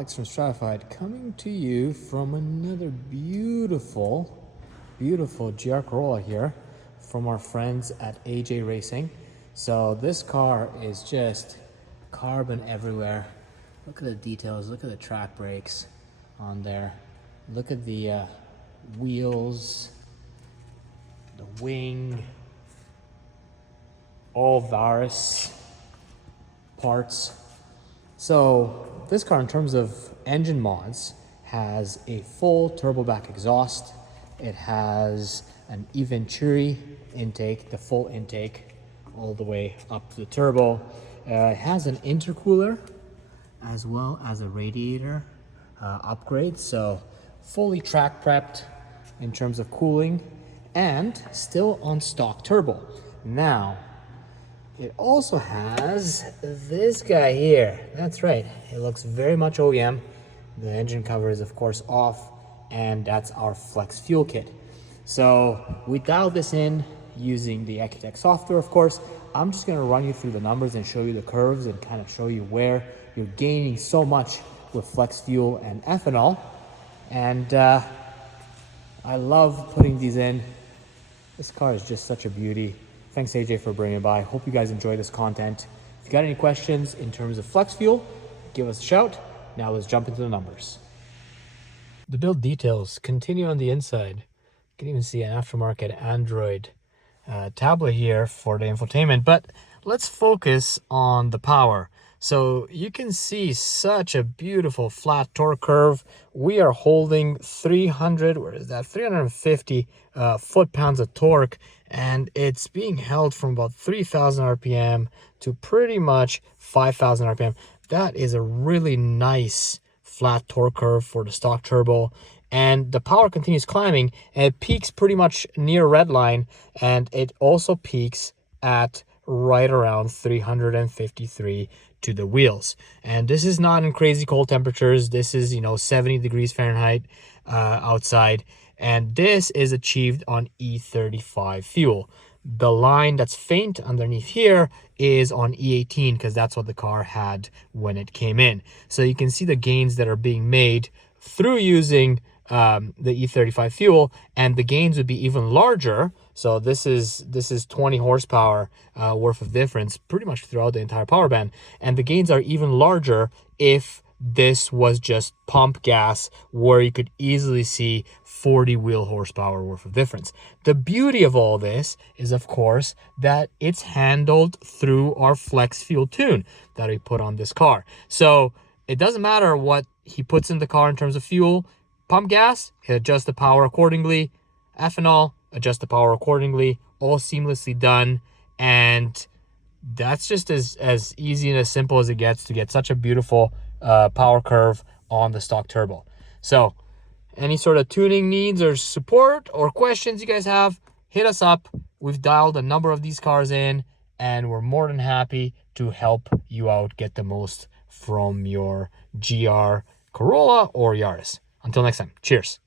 Alex from Stratified coming to you from another beautiful GR Corolla here from our friends at AJ Racing. So this car is just carbon everywhere. Look at the details, look at the track brakes on there. Look at the wheels, the wing, all Varus parts. So this car, in terms of engine mods, has a full turbo back exhaust. It has an eVenturi intake, the full intake, all the way up to the turbo. It has an intercooler as well as a radiator upgrade. So fully track prepped in terms of cooling and still on stock turbo. Now, it also has this guy here. That's right, it looks very much OEM. The engine cover is of course off, and that's our flex fuel kit. So we dialed this in using the Ecotech software, of course. I'm just gonna run you through the numbers and show you the curves and kind of show you where you're gaining so much with flex fuel and ethanol. And I love putting these in. This car is just such a beauty. Thanks AJ for bringing it by. Hope you guys enjoy this content. If you got any questions in terms of flex fuel, give us a shout. Now let's jump into the numbers. The build details continue on the inside. You can even see an aftermarket Android tablet here for the infotainment, but let's focus on the power. So you can see such a beautiful flat torque curve. We are holding 350 foot-pounds of torque, and it's being held from about 3,000 RPM to pretty much 5,000 RPM. That is a really nice flat torque curve for the stock turbo. And the power continues climbing, and it peaks pretty much near redline, and it also peaks at right around 353 to the wheels. And this is not in crazy cold temperatures. This is 70 degrees Fahrenheit outside, and this is achieved on E35 fuel. The line that's faint underneath here is on E18, because that's what the car had when it came in. So you can see the gains that are being made through using the E35 fuel, and the gains would be even larger. So this is 20 horsepower worth of difference pretty much throughout the entire power band, and the gains are even larger if this was just pump gas, where you could easily see 40 wheel horsepower worth of difference. The beauty of all this is, of course, that it's handled through our flex fuel tune that we put on this car. So it doesn't matter what he puts in the car in terms of fuel. Pump gas, adjust the power accordingly. Ethanol, adjust the power accordingly. All seamlessly done. And that's just as easy and as simple as it gets to get such a beautiful power curve on the stock turbo. So any sort of tuning needs or support or questions you guys have, hit us up. We've dialed a number of these cars in, and we're more than happy to help you out get the most from your GR Corolla or Yaris. Until next time, cheers.